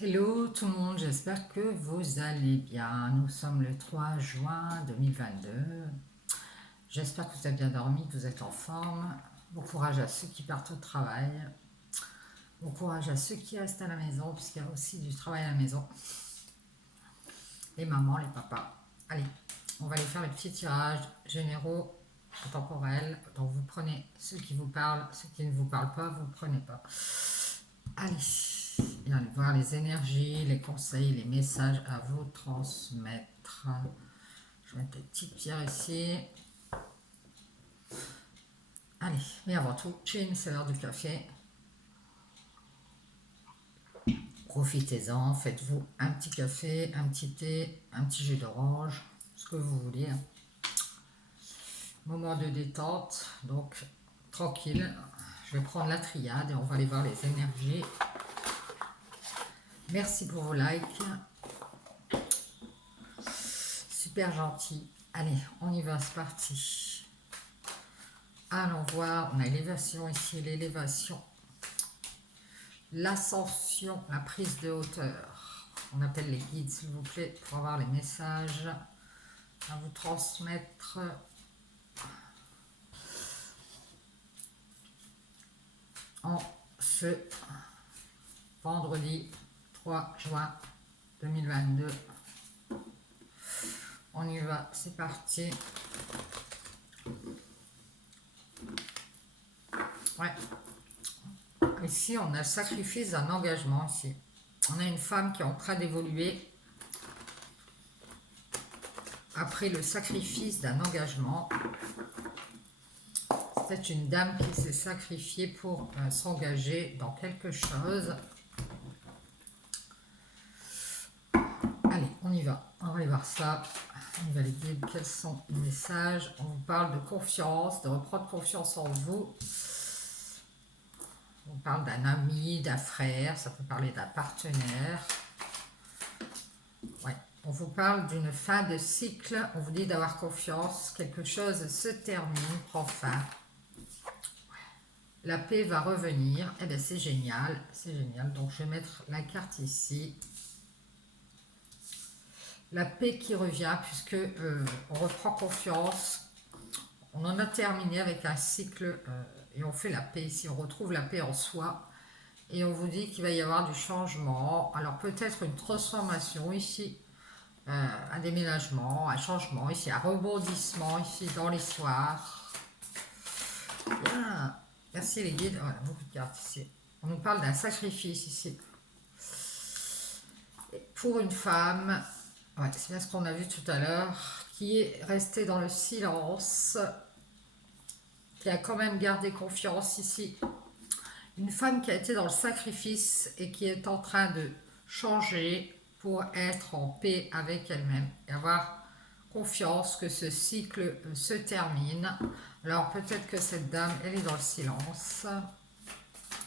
Hello tout le monde, j'espère que vous allez bien. Nous sommes le 3 juin 2022. J'espère que vous avez bien dormi, que vous êtes en forme. Bon courage à ceux qui partent au travail. Bon courage à ceux qui restent à la maison, puisqu'il y a aussi du travail à la maison. Les mamans, les papas. Allez, on va aller faire les petits tirages généraux, temporels. Donc vous prenez ceux qui vous parlent, ceux qui ne vous parlent pas, vous ne prenez pas. Allez, et allez voir les énergies, les conseils, les messages à vous transmettre. Je vais mettre des petites pierres ici. Allez, mais avant tout, j'ai une saveur du café. Profitez-en, faites-vous un petit café, un petit thé, un petit jus d'orange, ce que vous voulez. Moment de détente, donc tranquille. Je vais prendre la triade et on va aller voir les énergies. Merci pour vos likes. Super gentil. Allez, on y va, c'est parti. Allons voir, on a l'élévation ici, l'élévation. L'ascension, la prise de hauteur. On appelle les guides, s'il vous plaît, pour avoir les messages à vous transmettre. En ce vendredi 3 juin 2022. On y va, c'est parti. Ouais. Ici, on a le sacrifice d'un engagement ici. On a une femme qui est en train d'évoluer après le sacrifice d'un engagement. C'est une dame qui s'est sacrifiée pour s'engager dans quelque chose. Allez, on y va. On va aller voir ça. On va aller dire quels sont les messages. On vous parle de confiance, de reprendre confiance en vous. On parle d'un ami, d'un frère. Ça peut parler d'un partenaire. Ouais. On vous parle d'une fin de cycle. On vous dit d'avoir confiance. Quelque chose se termine, prend fin. La paix va revenir. Eh bien, c'est génial. C'est génial. Donc, je vais mettre la carte ici. La paix qui revient, puisque on reprend confiance. On en a terminé avec un cycle et on fait la paix ici. On retrouve la paix en soi. Et on vous dit qu'il va y avoir du changement. Alors, peut-être une transformation ici. Un déménagement, un changement ici, un rebondissement ici dans l'histoire. Bien. Merci les guides. Voilà, beaucoup de cartes ici. On nous parle d'un sacrifice ici. Et pour une femme, ouais, c'est bien ce qu'on a vu tout à l'heure, qui est restée dans le silence, qui a quand même gardé confiance ici. Une femme qui a été dans le sacrifice et qui est en train de changer pour être en paix avec elle-même et avoir confiance que ce cycle se termine. Alors peut-être que cette dame, elle est dans le silence.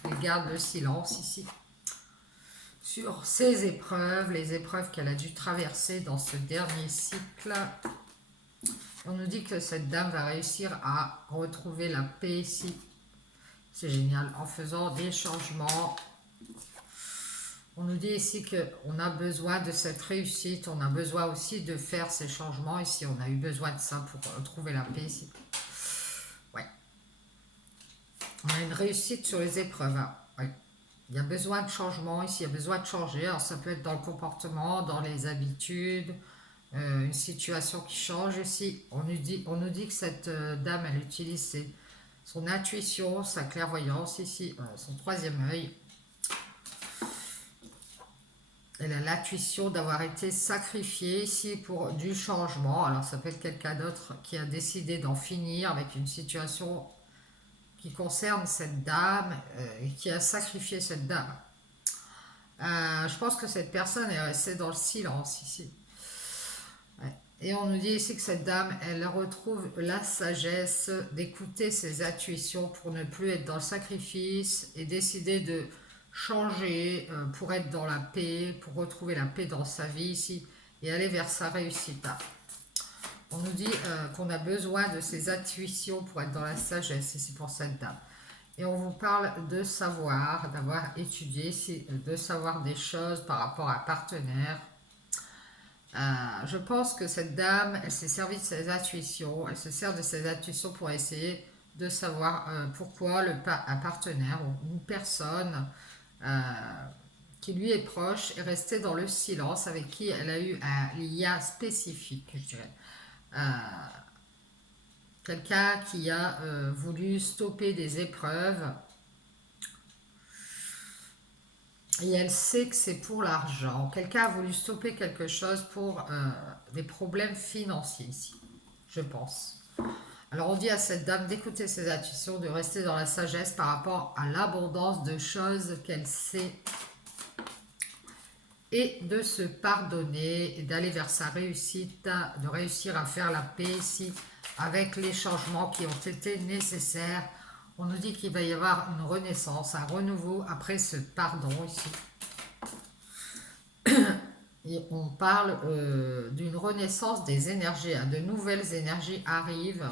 Elle garde le silence ici sur ses épreuves, les épreuves qu'elle a dû traverser dans ce dernier cycle. On nous dit que cette dame va réussir à retrouver la paix ici. C'est génial, en faisant des changements. On nous dit ici qu'on a besoin de cette réussite, on a besoin aussi de faire ces changements ici. On a eu besoin de ça pour trouver la paix ici. Ouais. On a une réussite sur les épreuves. Hein. Ouais. Il y a besoin de changement ici, il y a besoin de changer. Alors ça peut être dans le comportement, dans les habitudes, une situation qui change ici. On nous dit que cette dame, elle utilise son intuition, sa clairvoyance ici, son troisième œil. Elle a l'intuition d'avoir été sacrifiée ici pour du changement. Alors ça peut être quelqu'un d'autre qui a décidé d'en finir avec une situation qui concerne cette dame et qui a sacrifié cette dame. Je pense que cette personne est restée dans le silence ici. Ouais. Et on nous dit ici que cette dame, elle retrouve la sagesse d'écouter ses intuitions pour ne plus être dans le sacrifice et décider de changer pour être dans la paix, pour retrouver la paix dans sa vie ici et aller vers sa réussite. On nous dit qu'on a besoin de ces intuitions pour être dans la sagesse ici pour cette dame. Et on vous parle de savoir, d'avoir étudié, de savoir des choses par rapport à un partenaire. Je pense que cette dame, elle s'est servie de ses intuitions, elle se sert de ses intuitions pour essayer de savoir pourquoi un partenaire ou une personne euh, qui lui est proche est restée dans le silence, avec qui elle a eu un lien spécifique, je dirais. Euh, Quelqu'un qui a voulu stopper des épreuves et elle sait que c'est pour l'argent. Quelqu'un a voulu stopper quelque chose pour des problèmes financiers ici, je pense. Alors on dit à cette dame d'écouter ses intuitions, de rester dans la sagesse par rapport à l'abondance de choses qu'elle sait et de se pardonner et d'aller vers sa réussite, de réussir à faire la paix ici avec les changements qui ont été nécessaires. On nous dit qu'il va y avoir une renaissance, un renouveau après ce pardon ici. Et on parle d'une renaissance des énergies, hein, de nouvelles énergies arrivent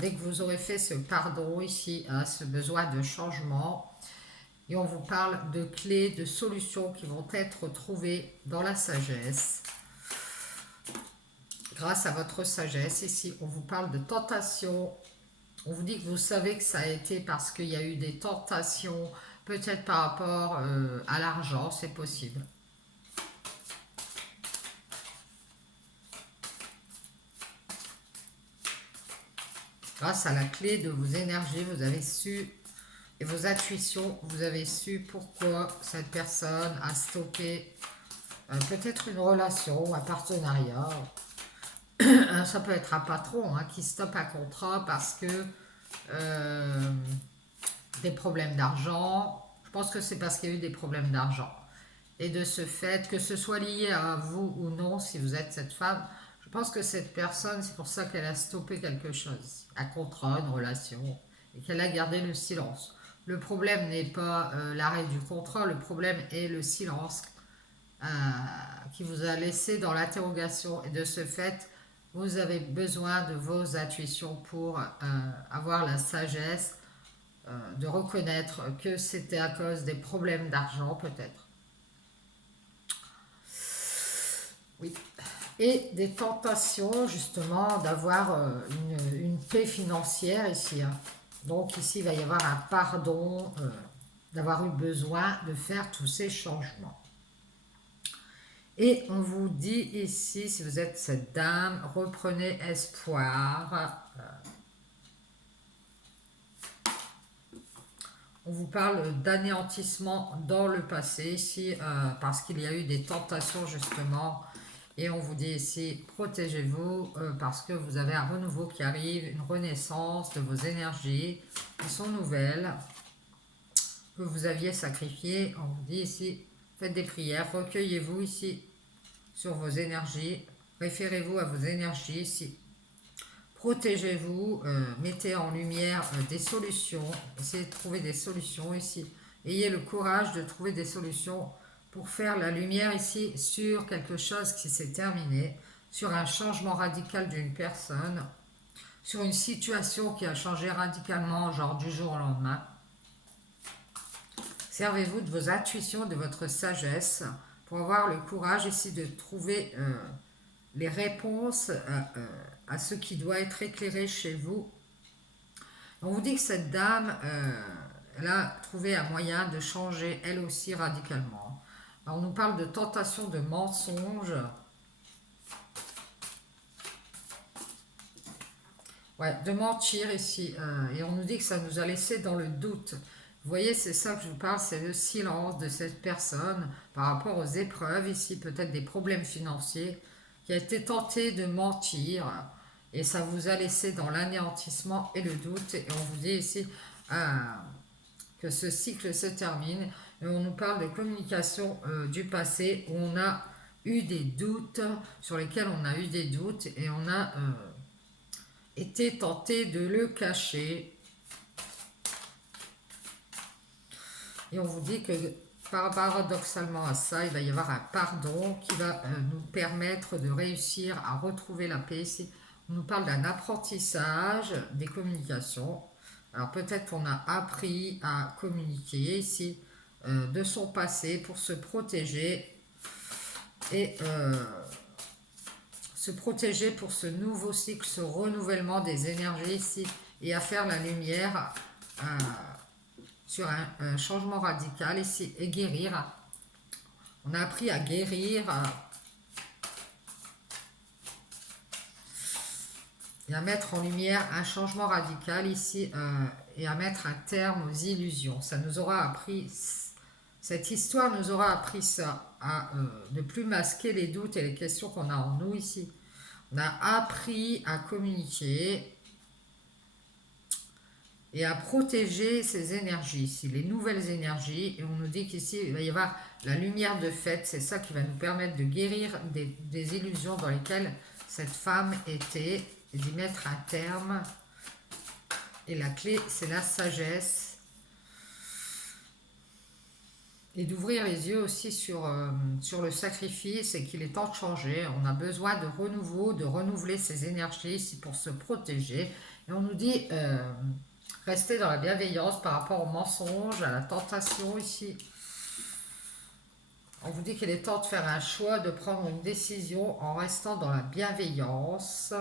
dès que vous aurez fait ce pardon ici, hein, ce besoin de changement. Et on vous parle de clés, de solutions qui vont être trouvées dans la sagesse. Grâce à votre sagesse, ici, on vous parle de tentations. On vous dit que vous savez que ça a été parce qu'il y a eu des tentations, peut-être par rapport à l'argent, c'est possible. Grâce à la clé de vos énergies, vous avez su, et vos intuitions, vous avez su pourquoi cette personne a stoppé peut-être une relation ou un partenariat. Ça peut être un patron qui stoppe un contrat parce que des problèmes d'argent. Je pense que c'est parce qu'il y a eu des problèmes d'argent. Et de ce fait, que ce soit lié à vous ou non, si vous êtes cette femme, je pense que cette personne, c'est pour ça qu'elle a stoppé quelque chose, un contrat, une relation, et qu'elle a gardé le silence. Le problème n'est pas l'arrêt du contrat, le problème est le silence euh, qui vous a laissé dans l'interrogation. Et de ce fait, vous avez besoin de vos intuitions pour avoir la sagesse de reconnaître que c'était à cause des problèmes d'argent peut-être. Oui. Et des tentations justement d'avoir une paix financière ici. Donc ici, il va y avoir un pardon d'avoir eu besoin de faire tous ces changements. Et on vous dit ici, si vous êtes cette dame, reprenez espoir. On vous parle d'anéantissement dans le passé ici, parce qu'il y a eu des tentations justement. Et on vous dit ici, protégez-vous parce que vous avez un renouveau qui arrive, une renaissance de vos énergies qui sont nouvelles, que vous aviez sacrifiées. On vous dit ici, faites des prières, recueillez-vous ici sur vos énergies, référez-vous à vos énergies ici. Protégez-vous, mettez en lumière des solutions, essayez de trouver des solutions ici. Ayez le courage de trouver des solutions pour faire la lumière ici sur quelque chose qui s'est terminé, sur un changement radical d'une personne, sur une situation qui a changé radicalement, genre du jour au lendemain. Servez-vous de vos intuitions, de votre sagesse, pour avoir le courage ici de trouver les réponses à ce qui doit être éclairé chez vous. On vous dit que cette dame, elle a trouvé un moyen de changer elle aussi radicalement. Alors, on nous parle de tentation, de mensonge. Ouais, de mentir ici. Et on nous dit que ça nous a laissé dans le doute. Vous voyez, c'est ça que je vous parle, c'est le silence de cette personne par rapport aux épreuves ici, peut-être des problèmes financiers, qui a été tenté de mentir. Et ça vous a laissé dans l'anéantissement et le doute. Et on vous dit ici que ce cycle se termine. Et on nous parle de communication du passé où on a eu des doutes, sur lesquels on a eu des doutes et on a été tenté de le cacher. Et on vous dit que paradoxalement à ça, il va y avoir un pardon qui va nous permettre de réussir à retrouver la paix ici. On nous parle d'un apprentissage des communications. Alors peut-être qu'on a appris à communiquer ici de son passé pour se protéger et se protéger pour ce nouveau cycle, ce renouvellement des énergies ici et à faire la lumière sur un changement radical ici et guérir. On a appris à guérir et à mettre en lumière un changement radical ici et à mettre un terme aux illusions. Ça nous aura appris, cette histoire nous aura appris ça, à ne plus masquer les doutes et les questions qu'on a en nous ici. On a appris à communiquer et à protéger ces énergies ici, les nouvelles énergies. Et on nous dit qu'ici, il va y avoir la lumière de fête. C'est ça qui va nous permettre de guérir des illusions dans lesquelles cette femme était et d'y mettre un terme. Et la clé, c'est la sagesse. Et d'ouvrir les yeux aussi sur le sacrifice et qu'il est temps de changer. On a besoin de renouveau, de renouveler ses énergies ici pour se protéger. Et on nous dit, rester dans la bienveillance par rapport au mensonge, à la tentation ici. On vous dit qu'il est temps de faire un choix, de prendre une décision en restant dans la bienveillance.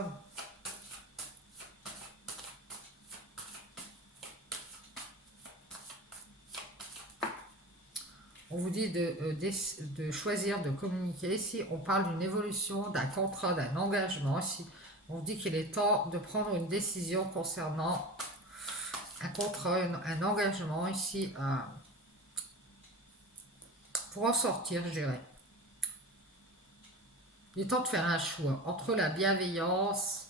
On vous dit de choisir de communiquer. Ici, on parle d'une évolution, d'un contrat, d'un engagement. Ici, on vous dit qu'il est temps de prendre une décision concernant un contrat, un engagement. Ici, pour en sortir, je dirais. Il est temps de faire un choix entre la bienveillance,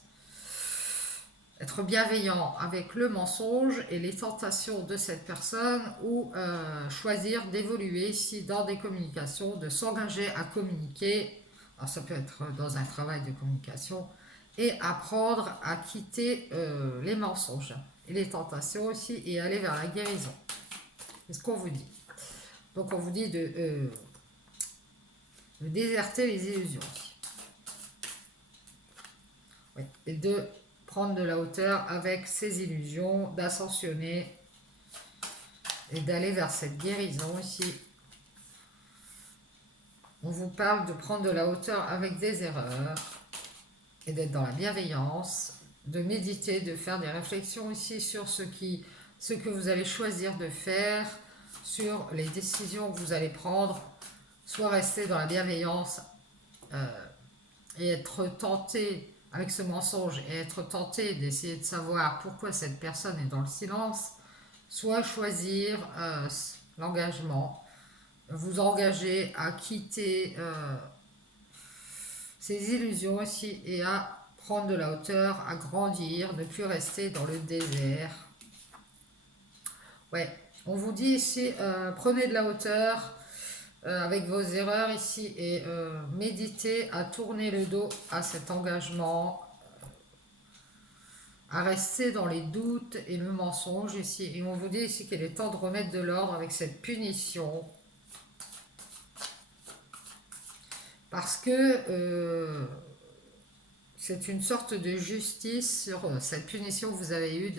être bienveillant avec le mensonge et les tentations de cette personne, ou choisir d'évoluer ici dans des communications, de s'engager à communiquer. Alors ça peut être dans un travail de communication et apprendre à quitter les mensonges et les tentations aussi et aller vers la guérison. C'est ce qu'on vous dit. Donc on vous dit de déserter les illusions. Oui. Et de prendre de la hauteur avec ses illusions, d'ascensionner et d'aller vers cette guérison ici. On vous parle de prendre de la hauteur avec des erreurs et d'être dans la bienveillance, de méditer, de faire des réflexions ici sur ce que vous allez choisir de faire, sur les décisions que vous allez prendre, soit rester dans la bienveillance et être tenté avec ce mensonge et être tenté d'essayer de savoir pourquoi cette personne est dans le silence, soit choisir l'engagement, vous engager à quitter ces illusions ici et à prendre de la hauteur, à grandir, ne plus rester dans le désert. Ouais, on vous dit ici, prenez de la hauteur avec vos erreurs ici et méditez à tourner le dos à cet engagement, à rester dans les doutes et le mensonge ici. Et on vous dit ici qu'il est temps de remettre de l'ordre avec cette punition. Parce que c'est une sorte de justice sur cette punition que vous avez eue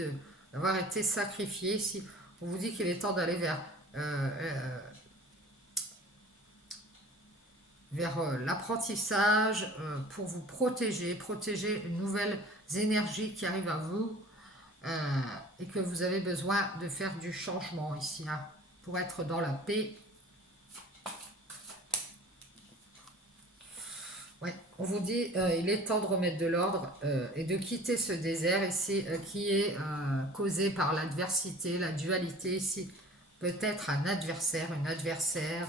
d'avoir été sacrifié ici. On vous dit qu'il est temps d'aller vers l'apprentissage pour vous protéger une nouvelle énergie qui arrive à vous et que vous avez besoin de faire du changement ici pour être dans la paix. Ouais, on vous dit il est temps de remettre de l'ordre et de quitter ce désert ici qui est causé par l'adversité, la dualité ici. Peut-être un adversaire, une adversaire.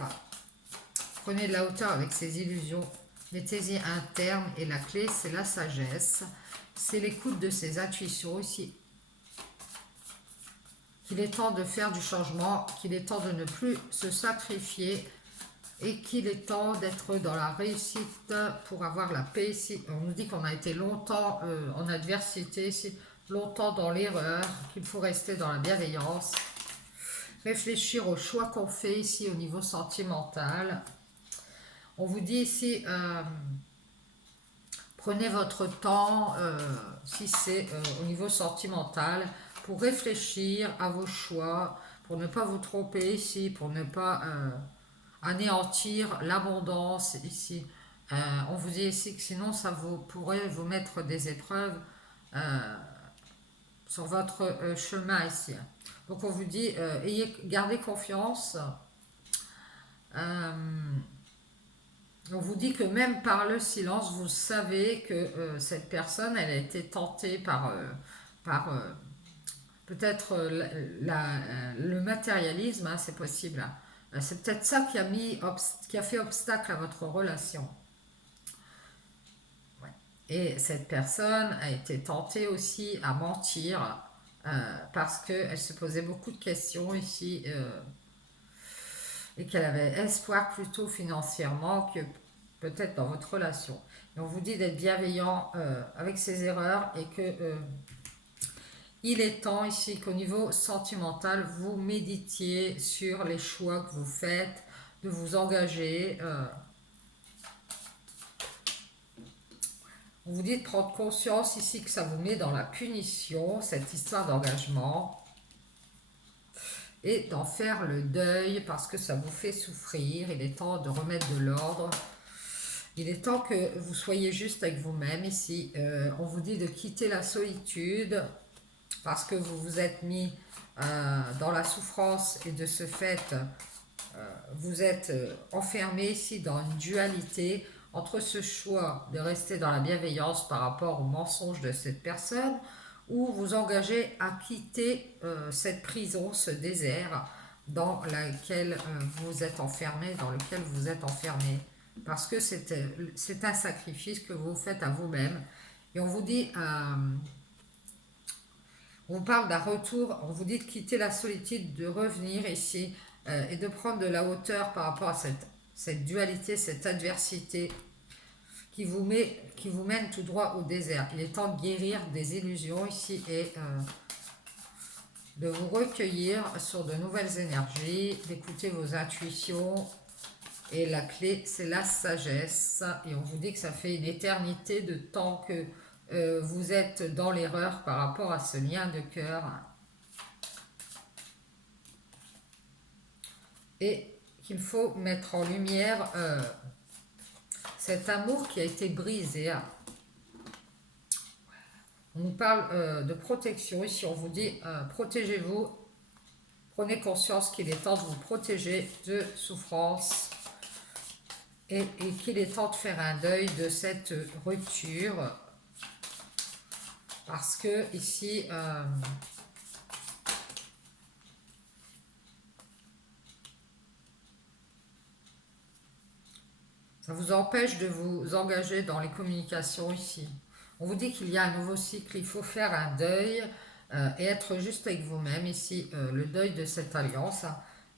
Prenez de la hauteur avec ces illusions. Mettez-y un terme et la clé, c'est la sagesse. C'est l'écoute de ses intuitions ici. Qu'il est temps de faire du changement, qu'il est temps de ne plus se sacrifier et qu'il est temps d'être dans la réussite pour avoir la paix ici. On nous dit qu'on a été longtemps en adversité ici, longtemps dans l'erreur, qu'il faut rester dans la bienveillance. Réfléchir aux choix qu'on fait ici au niveau sentimental. On vous dit ici, prenez votre temps, si c'est au niveau sentimental, pour réfléchir à vos choix, pour ne pas vous tromper ici, pour ne pas anéantir l'abondance ici. On vous dit ici que sinon ça vous pourrait vous mettre des épreuves sur votre chemin ici. Donc on vous dit, gardez confiance. On vous dit que même par le silence, vous savez que cette personne, elle a été tentée par peut-être le matérialisme, hein, c'est possible. Hein. C'est peut-être ça qui a fait obstacle à votre relation. Ouais. Et cette personne a été tentée aussi à mentir parce qu'elle se posait beaucoup de questions ici et qu'elle avait espoir plutôt financièrement que peut-être dans votre relation. Et on vous dit d'être bienveillant avec ses erreurs et que il est temps ici qu'au niveau sentimental, vous méditiez sur les choix que vous faites, de vous engager. On vous dit de prendre conscience ici que ça vous met dans la punition, cette histoire d'engagement, et d'en faire le deuil parce que ça vous fait souffrir. Il est temps de remettre de l'ordre. Il est temps que vous soyez juste avec vous-même ici. On vous dit de quitter la solitude parce que vous vous êtes mis dans la souffrance et de ce fait, vous êtes enfermé ici dans une dualité entre ce choix de rester dans la bienveillance par rapport au mensonge de cette personne ou vous engagez à quitter cette prison, ce désert dans lequel vous êtes enfermé, dans lequel vous êtes enfermé. Parce que c'est un sacrifice que vous faites à vous-même. Et on vous dit, on vous parle d'un retour, on vous dit de quitter la solitude, de revenir ici et de prendre de la hauteur par rapport à cette dualité, cette adversité qui vous mène tout droit au désert. Il est temps de guérir des illusions ici et de vous recueillir sur de nouvelles énergies, d'écouter vos intuitions. Et la clé, c'est la sagesse. Et on vous dit que ça fait une éternité de temps que vous êtes dans l'erreur par rapport à ce lien de cœur. Et qu'il faut mettre en lumière cet amour qui a été brisé. On nous parle de protection. Ici, on vous dit protégez-vous. Prenez conscience qu'il est temps de vous protéger de souffrance. Et qu'il est temps de faire un deuil de cette rupture. Parce que ici, ça vous empêche de vous engager dans les communications ici. On vous dit qu'il y a un nouveau cycle, il faut faire un deuil et être juste avec vous-même ici, le deuil de cette alliance.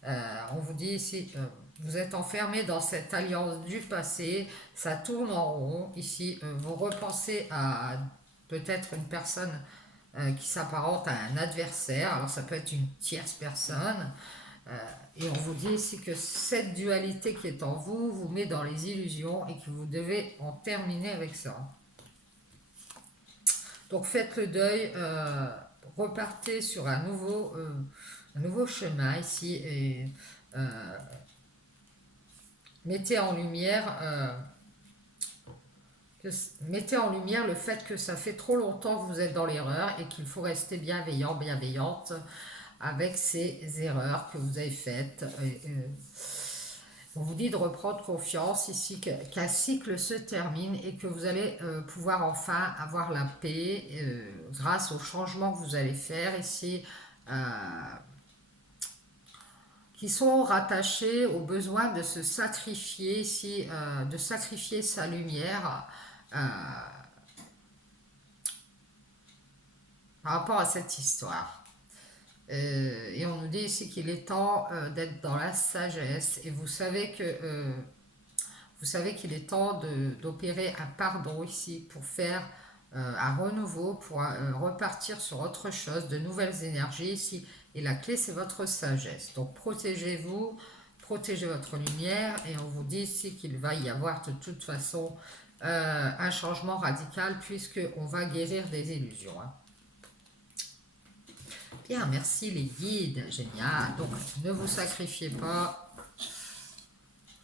On vous dit ici, vous êtes enfermé dans cette alliance du passé, ça tourne en rond. Ici, vous repensez à peut-être une personne qui s'apparente à un adversaire, alors ça peut être une tierce personne, et on vous dit ici que cette dualité qui est en vous vous met dans les illusions et que vous devez en terminer avec ça. Donc faites le deuil, repartez sur un nouveau chemin ici et mettez en lumière le fait que ça fait trop longtemps que vous êtes dans l'erreur et qu'il faut rester bienveillant, bienveillante avec ces erreurs que vous avez faites. On vous dit de reprendre confiance ici, qu'un cycle se termine et que vous allez pouvoir enfin avoir la paix grâce aux changements que vous allez faire ici, qui sont rattachés au besoin de se sacrifier ici, de sacrifier sa lumière par rapport à cette histoire. Et on nous dit ici qu'il est temps d'être dans la sagesse et vous savez qu'il est temps d'opérer un pardon ici pour faire un renouveau, pour repartir sur autre chose, de nouvelles énergies ici. Et la clé, c'est votre sagesse. Donc protégez-vous, protégez votre lumière et on vous dit ici qu'il va y avoir de toute façon un changement radical puisqu'on va guérir des illusions. Bien, merci les guides, génial. Donc, ne vous sacrifiez pas,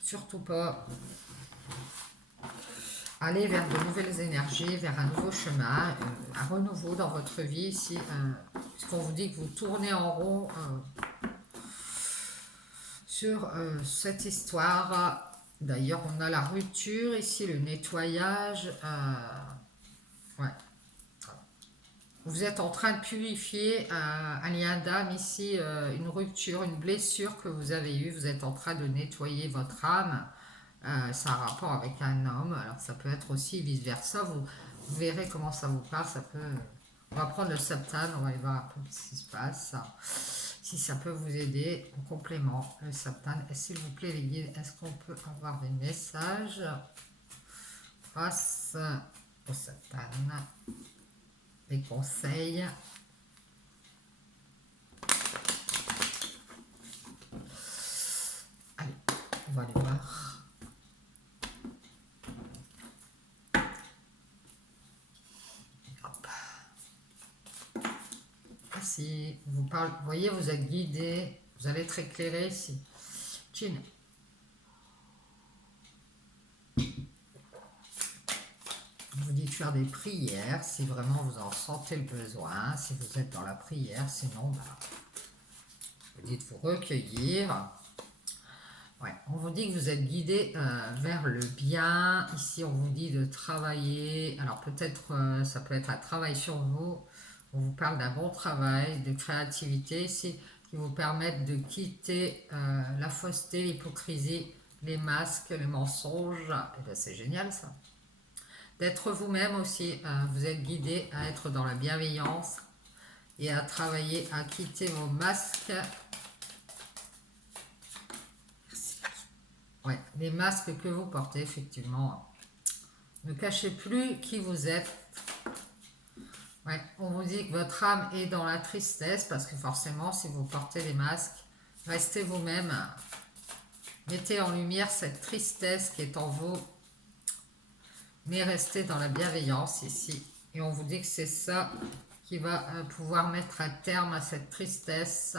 surtout pas. Allez vers de nouvelles énergies, vers un nouveau chemin, un renouveau dans votre vie ici, puisqu'on vous dit que vous tournez en rond sur cette histoire. D'ailleurs, on a la rupture ici, le nettoyage. Ouais. Vous êtes en train de purifier un lien d'âme ici, une rupture, une blessure que vous avez eue. Vous êtes en train de nettoyer votre âme. Ça a un rapport avec un homme. Alors ça peut être aussi vice-versa. Vous verrez comment ça vous parle. Ça peut... On va prendre le septane, on va aller voir un peu ce qui se passe. Si ça peut vous aider en complément, le septane. Et s'il vous plaît les guides, est-ce qu'on peut avoir des messages grâce au septane? Des conseils. Allez, on va aller voir. Hop. Ici, vous parlez, vous voyez, vous êtes guidé, vous allez être éclairé ici. Chin. Vous dites faire des prières si vraiment vous en sentez le besoin, si vous êtes dans la prière, sinon bah, vous dites vous recueillir. Ouais, on vous dit que vous êtes guidé vers le bien. Ici, on vous dit de travailler. Alors peut-être, ça peut être un travail sur vous. On vous parle d'un bon travail, de créativité ici, qui vous permettent de quitter la fausseté, l'hypocrisie, les masques, les mensonges. Et bien c'est génial ça. D'être vous-même aussi. Vous êtes guidé à être dans la bienveillance et à travailler, à quitter vos masques. Ouais, les masques que vous portez, effectivement. Ne cachez plus qui vous êtes. Ouais, on vous dit que votre âme est dans la tristesse, parce que forcément, si vous portez les masques, restez vous-même. Mettez en lumière cette tristesse qui est en vous, mais restez dans la bienveillance ici. Et on vous dit que c'est ça qui va pouvoir mettre un terme à cette tristesse.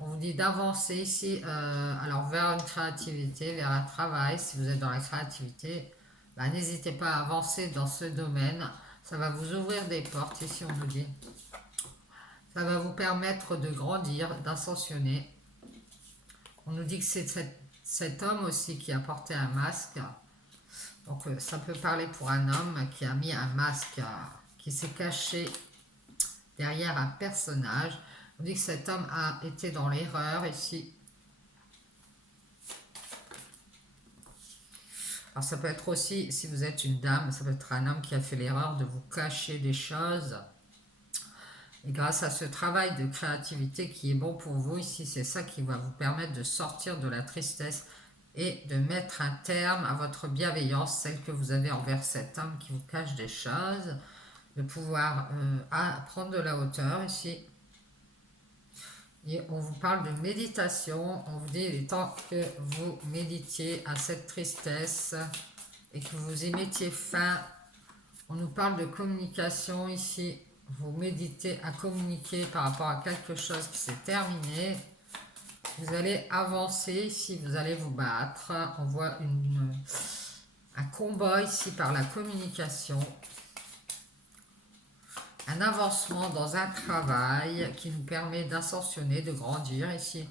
On vous dit d'avancer ici, alors vers une créativité, vers un travail. Si vous êtes dans la créativité, bah, n'hésitez pas à avancer dans ce domaine. Ça va vous ouvrir des portes ici, on vous dit. Ça va vous permettre de grandir, d'ascensionner. On nous dit que c'est cet homme aussi qui a porté un masque. Donc ça peut parler pour un homme qui a mis un masque, qui s'est caché derrière un personnage. On dit que cet homme a été dans l'erreur ici. Alors ça peut être aussi, si vous êtes une dame, ça peut être un homme qui a fait l'erreur de vous cacher des choses. Et grâce à ce travail de créativité qui est bon pour vous ici, c'est ça qui va vous permettre de sortir de la tristesse et de mettre un terme à votre bienveillance, celle que vous avez envers cet homme qui vous cache des choses, de pouvoir prendre de la hauteur ici. Et on vous parle de méditation, on vous dit il est temps que vous méditiez à cette tristesse et que vous y mettiez fin. On nous parle de communication ici, vous méditez à communiquer par rapport à quelque chose qui s'est terminé. Vous allez avancer ici, vous allez vous battre. On voit un combat ici par la communication. Un avancement dans un travail qui nous permet d'ascensionner, de grandir ici.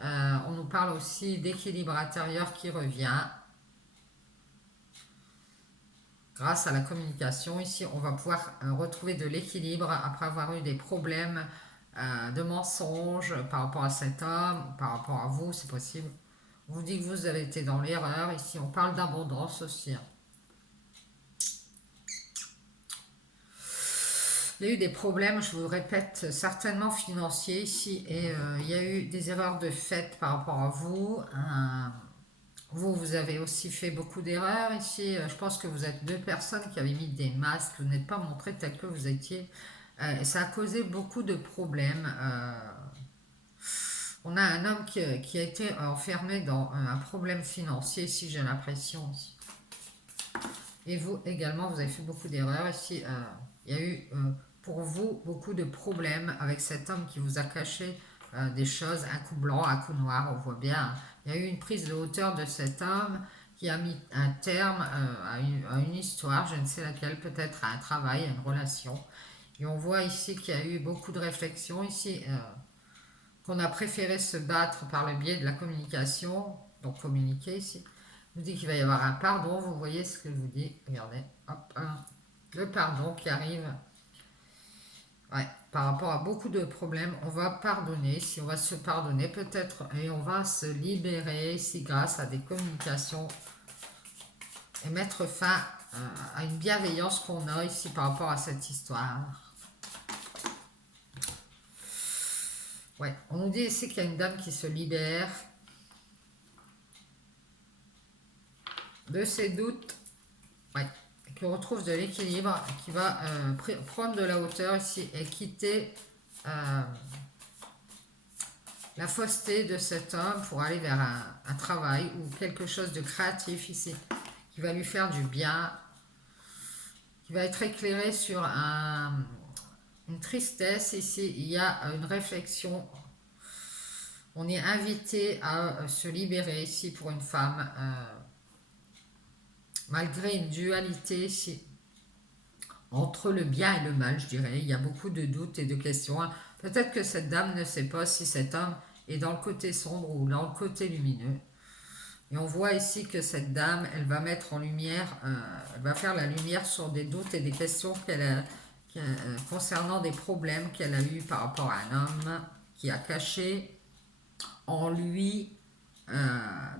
On nous parle aussi d'équilibre intérieur qui revient. Grâce à la communication, ici, on va pouvoir retrouver de l'équilibre après avoir eu des problèmes de mensonges par rapport à cet homme, par rapport à vous, c'est possible. On vous dit que vous avez été dans l'erreur. Ici, on parle d'abondance aussi. Il y a eu des problèmes, je vous répète, certainement financiers ici. Et il y a eu des erreurs de fait par rapport à vous. Vous avez aussi fait beaucoup d'erreurs ici. Je pense que vous êtes deux personnes qui avez mis des masques. Vous n'êtes pas montré tel que vous étiez. Et ça a causé beaucoup de problèmes. On a un homme qui a été enfermé dans un problème financier ici, j'ai l'impression. Et vous également, vous avez fait beaucoup d'erreurs ici. Il y a eu pour vous beaucoup de problèmes avec cet homme qui vous a caché des choses, un coup blanc, un coup noir, on voit bien. Il y a eu une prise de hauteur de cet homme qui a mis un terme à une histoire, je ne sais laquelle, peut-être à un travail, à une relation. Et on voit ici qu'il y a eu beaucoup de réflexions ici, qu'on a préféré se battre par le biais de la communication, donc communiquer ici. Je vous dit qu'il va y avoir un pardon, vous voyez ce que je vous dis, regardez, hop, le pardon qui arrive. Ouais, par rapport à beaucoup de problèmes, on va pardonner, si on va se pardonner peut-être, et on va se libérer ici grâce à des communications et mettre fin à une bienveillance qu'on a ici par rapport à cette histoire. Ouais, on nous dit ici qu'il y a une dame qui se libère de ses doutes, ouais, qui retrouve de l'équilibre, qui va prendre de la hauteur ici et quitter la fausseté de cet homme pour aller vers un travail ou quelque chose de créatif ici, qui va lui faire du bien, qui va être éclairé sur une tristesse ici. Il y a une réflexion. On est invité à se libérer ici pour une femme, malgré une dualité ici, entre le bien et le mal, je dirais. Il y a beaucoup de doutes et de questions. Peut-être que cette dame ne sait pas si cet homme est dans le côté sombre ou dans le côté lumineux. Et on voit ici que cette dame, elle va mettre en lumière, elle va faire la lumière sur des doutes et des questions concernant des problèmes qu'elle a eus par rapport à un homme qui a caché en lui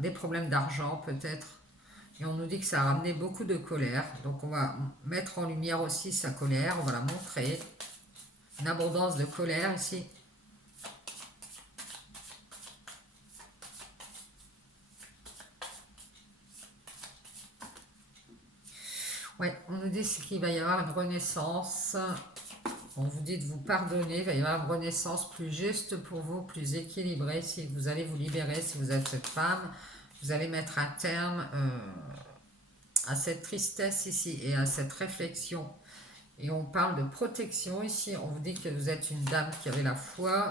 des problèmes d'argent peut-être. Et on nous dit que ça a ramené beaucoup de colère. Donc on va mettre en lumière aussi sa colère, on va la montrer. Une abondance de colère ici. Ouais, on nous dit qu'il va y avoir une renaissance. On vous dit de vous pardonner, il va y avoir une renaissance plus juste pour vous, plus équilibrée. Si vous allez vous libérer, si vous êtes cette femme, vous allez mettre un terme à cette tristesse ici et à cette réflexion. Et on parle de protection ici. On vous dit que vous êtes une dame qui avait la foi,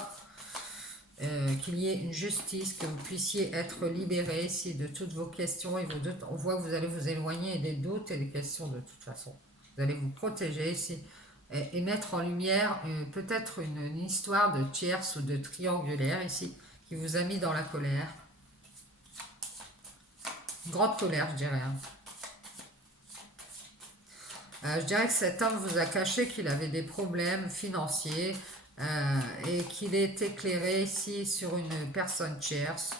qu'il y ait une justice, que vous puissiez être libéré ici de toutes vos questions et vos doutes. On voit que vous allez vous éloigner des doutes et des questions de toute façon. Vous allez vous protéger ici et mettre en lumière peut-être une histoire de tierce ou de triangulaire ici qui vous a mis dans la colère. Une grande colère, je dirais. Je dirais que cet homme vous a caché qu'il avait des problèmes financiers et qu'il est éclairé ici sur une personne tierce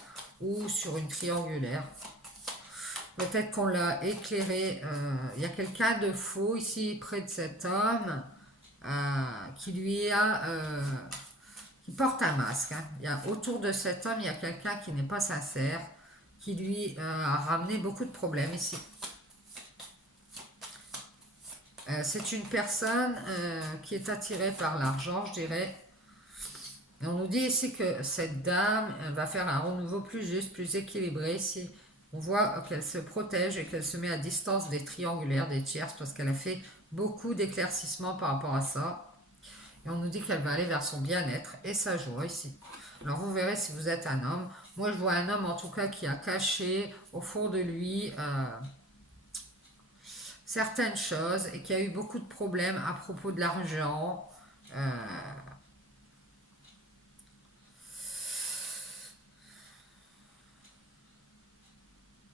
ou sur une triangulaire. Peut-être qu'on l'a éclairé. Il y a quelqu'un de faux ici près de cet homme qui lui a... qui porte un masque. Hein. Il y a, autour de cet homme, il y a quelqu'un qui n'est pas sincère, qui lui a ramené beaucoup de problèmes ici. C'est une personne qui est attirée par l'argent, je dirais. Et on nous dit ici que cette dame va faire un renouveau plus juste, plus équilibré ici. On voit qu'elle se protège et qu'elle se met à distance des triangulaires, des tierces, parce qu'elle a fait beaucoup d'éclaircissements par rapport à ça. Et on nous dit qu'elle va aller vers son bien-être et sa joie ici. Alors vous verrez si vous êtes un homme. Moi je vois un homme en tout cas qui a caché au fond de lui certaines choses et qui a eu beaucoup de problèmes à propos de l'argent.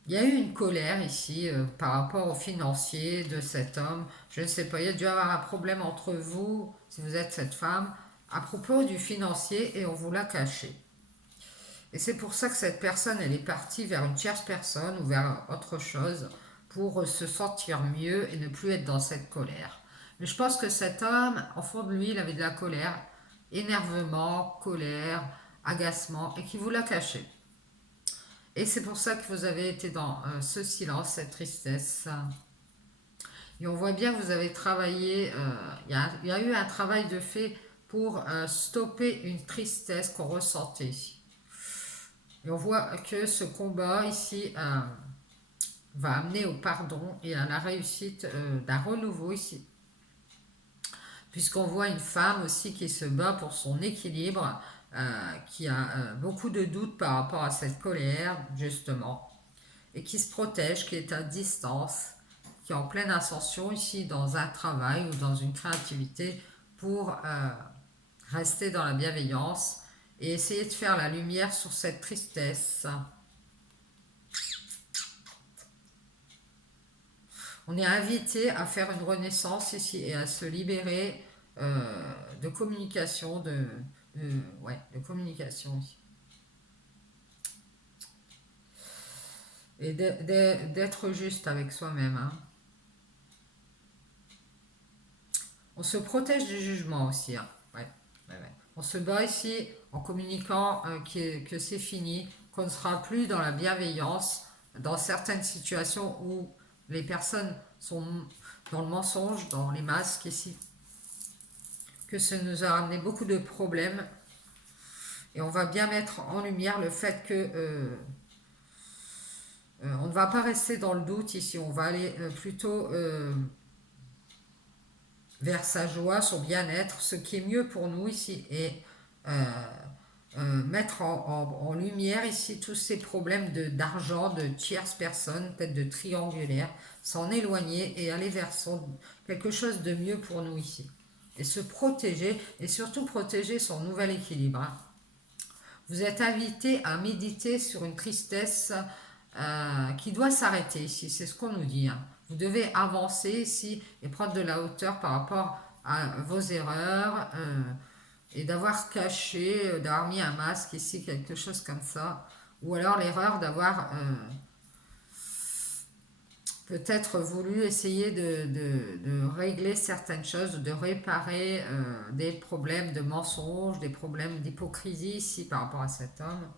Il y a eu une colère ici par rapport au financier de cet homme. Je ne sais pas, il y a dû y avoir un problème entre vous, si vous êtes cette femme, à propos du financier et on vous l'a caché. Et c'est pour ça que cette personne, elle est partie vers une tierce personne ou vers autre chose pour se sentir mieux et ne plus être dans cette colère. Mais je pense que cet homme, en fond de lui, il avait de la colère, énervement, colère, agacement et qui vous l'a caché. Et c'est pour ça que vous avez été dans ce silence, cette tristesse. Et on voit bien que vous avez travaillé, il y a eu un travail de fait pour stopper une tristesse qu'on ressentait. Et on voit que ce combat ici va amener au pardon et à la réussite d'un renouveau ici. puisqu'on voit une femme aussi qui se bat pour son équilibre, qui a beaucoup de doutes par rapport à cette colère, justement, et qui se protège, qui est à distance, qui est en pleine ascension ici dans un travail ou dans une créativité pour rester dans la bienveillance et essayer de faire la lumière sur cette tristesse. On est invité à faire une renaissance ici et à se libérer de communication, de communication ici. Et d'être juste avec soi-même. Hein. On se protège du jugement aussi. Hein. Ouais, ouais. On se bat ici en communiquant que c'est fini, qu'on ne sera plus dans la bienveillance dans certaines situations où les personnes sont dans le mensonge, dans les masques ici. Que ça nous a amené beaucoup de problèmes. Et on va bien mettre en lumière le fait que on ne va pas rester dans le doute ici. On va aller plutôt vers sa joie, son bien-être, ce qui est mieux pour nous ici. Et mettre en lumière ici tous ces problèmes d'argent, de tierces personnes, peut-être de triangulaire, s'en éloigner et aller vers quelque chose de mieux pour nous ici. Et se protéger, et surtout protéger son nouvel équilibre. Hein. Vous êtes invité à méditer sur une tristesse qui doit s'arrêter ici, c'est ce qu'on nous dit. Hein. Vous devez avancer ici et prendre de la hauteur par rapport à vos erreurs et d'avoir caché, d'avoir mis un masque ici, quelque chose comme ça. Ou alors l'erreur d'avoir peut-être voulu essayer de régler certaines choses, de réparer des problèmes de mensonges, des problèmes d'hypocrisie ici par rapport à cet homme.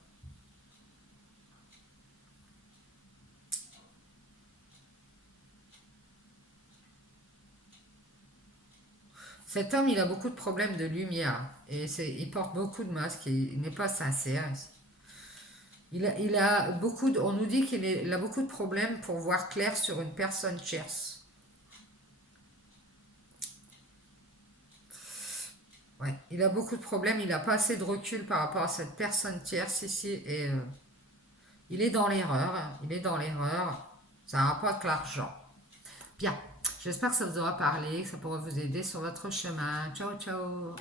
Cet homme, il a beaucoup de problèmes de lumière et il porte beaucoup de masques, il n'est pas sincère. Il a beaucoup on nous dit qu'il a beaucoup de problèmes pour voir clair sur une personne tierce. Ouais, il a beaucoup de problèmes, il n'a pas assez de recul par rapport à cette personne tierce ici et il est dans l'erreur, il est dans l'erreur, ça n'a pas que l'argent. Bien, j'espère que ça vous aura parlé, que ça pourra vous aider sur votre chemin. Ciao, ciao.